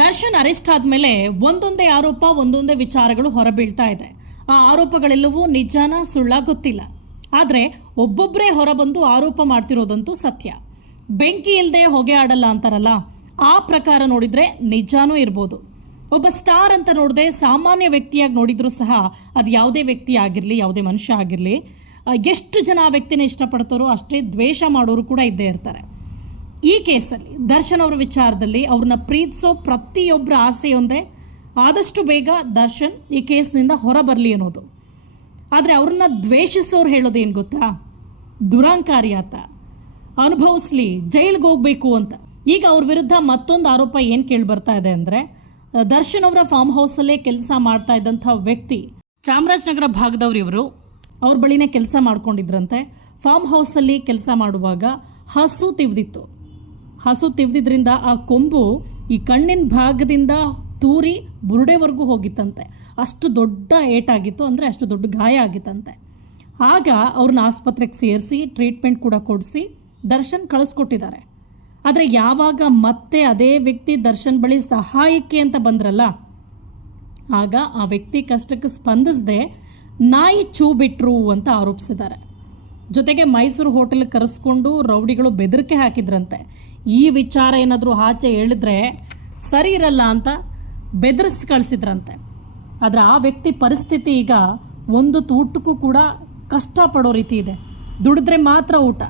Darshan arrest ಆದಮೇಲೆ ಒಂದೊಂದೇ ಆರೋಪ, ಒಂದೊಂದೇ ವಿಚಾರಗಳು ಹೊರಬೀಳ್ತಾ ಇದೆ. ಆ ಆರೋಪಗಳೆಲ್ಲವೂ ನಿಜಾನ ಸುಳ್ಳ ಗೊತ್ತಿಲ್ಲ. ಆದರೆ ಒಬ್ಬೊಬ್ಬರೇ ಹೊರಬಂದು ಆರೋಪ ಮಾಡ್ತಿರೋದಂತೂ ಸತ್ಯ. ಬೆಂಕಿ ಇಲ್ಲದೆ ಹೊಗೆ ಆಡಲ್ಲ ಅಂತಾರಲ್ಲ, ಆ ಪ್ರಕಾರ ನೋಡಿದ್ರೆ ನಿಜಾನೂ ಇರ್ಬೋದು. ಒಬ್ಬ ಸ್ಟಾರ್ ಅಂತ ನೋಡದೆ ಸಾಮಾನ್ಯ ವ್ಯಕ್ತಿಯಾಗಿ ನೋಡಿದರೂ ಸಹ ಅದು ಯಾವುದೇ ವ್ಯಕ್ತಿ ಆಗಿರಲಿ, ಯಾವುದೇ ಮನುಷ್ಯ ಆಗಿರಲಿ ಎಷ್ಟು ಜನ ಆ ವ್ಯಕ್ತಿನ ಇಷ್ಟಪಡ್ತಾರೋ ಅಷ್ಟೇ ದ್ವೇಷ ಮಾಡೋರು ಕೂಡ ಇದ್ದೇ ಇರ್ತಾರೆ. ಈ ಕೇಸಲ್ಲಿ ದರ್ಶನ್ ಅವರ ವಿಚಾರದಲ್ಲಿ ಅವ್ರನ್ನ ಪ್ರೀತಿಸೋ ಪ್ರತಿಯೊಬ್ಬರ ಆಸೆಯೊಂದೇ ಆದಷ್ಟು ಬೇಗ ದರ್ಶನ್ ಈ ಕೇಸ್ನಿಂದ ಹೊರ ಬರಲಿ ಅನ್ನೋದು. ಆದರೆ ಅವ್ರನ್ನ ದ್ವೇಷಿಸೋರು ಹೇಳೋದೇನು ಗೊತ್ತಾ? ದುರಾಂಕಾರಿ ಆತ. ಅನುಭವಿಸ್ಲಿ, ಜೈಲಿಗೆ ಹೋಗಬೇಕು ಅಂತ. ಈಗ ಅವ್ರ ವಿರುದ್ಧ ಮತ್ತೊಂದು ಆರೋಪ ಏನು ಕೇಳಿ ಬರ್ತಾ ಇದೆ ಅಂದರೆ, ದರ್ಶನ್ ಅವರ ಫಾರ್ಮ್ ಹೌಸಲ್ಲೇ ಕೆಲಸ ಮಾಡ್ತಾ ಇದ್ದಂಥ ವ್ಯಕ್ತಿ ಚಾಮರಾಜನಗರ ಭಾಗದವ್ರು ಇವರು, ಅವ್ರ ಬಳಿನೇ ಕೆಲಸ ಮಾಡ್ಕೊಂಡಿದ್ರಂತೆ. ಫಾರ್ಮ್ ಹೌಸಲ್ಲಿ ಕೆಲಸ ಮಾಡುವಾಗ ಹಸು ತಿವ್ದಿತ್ತು. ಹಸು ತಿವ್ದಿದ್ರಿಂದ ಆ ಕೊಂಬು ಈ ಕಣ್ಣಿನ ಭಾಗದಿಂದ ತೂರಿ ಬುರುಡೆವರೆಗೂ ಹೋಗಿತ್ತಂತೆ. ಅಷ್ಟು ದೊಡ್ಡ ಏಟಾಗಿತ್ತು ಅಂದರೆ ಅಷ್ಟು ದೊಡ್ಡ ಗಾಯ ಆಗಿತ್ತಂತೆ. ಆಗ ಅವ್ರನ್ನ ಆಸ್ಪತ್ರೆಗೆ ಸೇರಿಸಿ ಟ್ರೀಟ್ಮೆಂಟ್ ಕೂಡ ಕೊಡಿಸಿ, ದರ್ಶನ್ ಕಳಿಸ್ಕೊಟ್ಟಿದ್ದಾರೆ. ಆದರೆ ಯಾವಾಗ ಮತ್ತೆ ಅದೇ ವ್ಯಕ್ತಿ ದರ್ಶನ್ ಬಳಿ ಸಹಾಯಕ್ಕೆ ಅಂತ ಬಂದ್ರಲ್ಲ, ಆಗ ಆ ವ್ಯಕ್ತಿ ಕಷ್ಟಕ್ಕೆ ಸ್ಪಂದಿಸದೆ ನಾಯಿ ಚೂ ಬಿಟ್ರು ಅಂತ ಆರೋಪಿಸಿದ್ದಾರೆ. ಜೊತೆಗೆ ಮೈಸೂರು ಹೋಟೆಲ್ ಕರೆಸ್ಕೊಂಡು ರೌಡಿಗಳು ಬೆದರಿಕೆ ಹಾಕಿದ್ರಂತೆ. ಈ ವಿಚಾರ ಏನಾದರೂ ಆಚೆ ಹೇಳಿದ್ರೆ ಸರಿ ಇರಲ್ಲ ಅಂತ ಬೆದರಿಸಿ ಕಳಿಸಿದ್ರಂತೆ. ಆದರೆ ಆ ವ್ಯಕ್ತಿ ಪರಿಸ್ಥಿತಿ ಈಗ ಒಂದು ಊಟಕ್ಕೂ ಕೂಡ ಕಷ್ಟಪಡೋ ರೀತಿ ಇದೆ. ದುಡಿದ್ರೆ ಮಾತ್ರ ಊಟ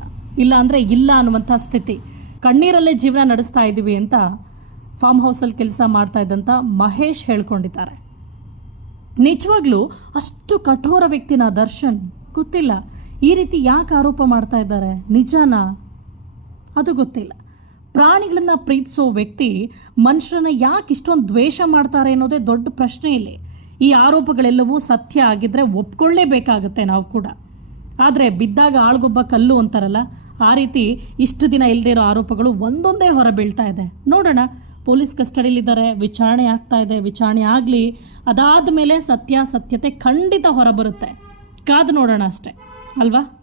ಇಲ್ಲ ಅಂದರೆ ಇಲ್ಲ ಅನ್ನುವಂಥ ಸ್ಥಿತಿ. ಕಣ್ಣೀರಲ್ಲೇ ಜೀವನ ನಡೆಸ್ತಾ ಇದ್ದೀವಿ ಅಂತ ಫಾರ್ಮ್ ಹೌಸಲ್ಲಿ ಕೆಲಸ ಮಾಡ್ತಾ ಇದ್ದಂಥ ಮಹೇಶ್ ಹೇಳ್ಕೊಂಡಿದ್ದಾರೆ. ನಿಜವಾಗ್ಲೂ ಅಷ್ಟು ಕಠೋರ ವ್ಯಕ್ತಿನ ದರ್ಶನ್ ಗೊತ್ತಿಲ್ಲ. ಈ ರೀತಿ ಯಾಕೆ ಆರೋಪ ಮಾಡ್ತಾ ಇದ್ದಾರೆ? ನಿಜನಾ? ಅದು ಗೊತ್ತಿಲ್ಲ. ಪ್ರಾಣಿಗಳನ್ನು ಪ್ರೀತಿಸೋ ವ್ಯಕ್ತಿ ಮನುಷ್ಯರನ್ನ ಯಾಕೆ ಇಷ್ಟೊಂದು ದ್ವೇಷ ಮಾಡ್ತಾರೆ ಅನ್ನೋದೇ ದೊಡ್ಡ ಪ್ರಶ್ನೆ ಇಲ್ಲಿ. ಈ ಆರೋಪಗಳೆಲ್ಲವೂ ಸತ್ಯ ಆಗಿದ್ರೆ ಒಪ್ಕೊಳ್ಳೇಬೇಕಾಗುತ್ತೆ ನಾವು ಕೂಡ. ಆದರೆ ಬಿದ್ದಾಗ ಆಳ್ಗೊಬ್ಬ ಕಲ್ಲು ಅಂತಾರಲ್ಲ, ಆ ರೀತಿ ಇಷ್ಟು ದಿನ ಇಲ್ಲದೇ ಇರೋ ಆರೋಪಗಳು ಒಂದೊಂದೇ ಹೊರ ಬೀಳ್ತಾ ಇದೆ. ನೋಡೋಣ. ಪೊಲೀಸ್ ಕಸ್ಟಡಿಲಿದ್ದಾರೆ, ವಿಚಾರಣೆ ಆಗ್ತಾ ಇದೆ, ವಿಚಾರಣೆ ಆಗಲಿ. ಅದಾದ ಮೇಲೆ ಸತ್ಯಾಸತ್ಯತೆ ಖಂಡಿತ ಹೊರಬರುತ್ತೆ ಕಾದು ನೋಡೋಣ ಅಷ್ಟೇ. ಅಲ್ವಾ?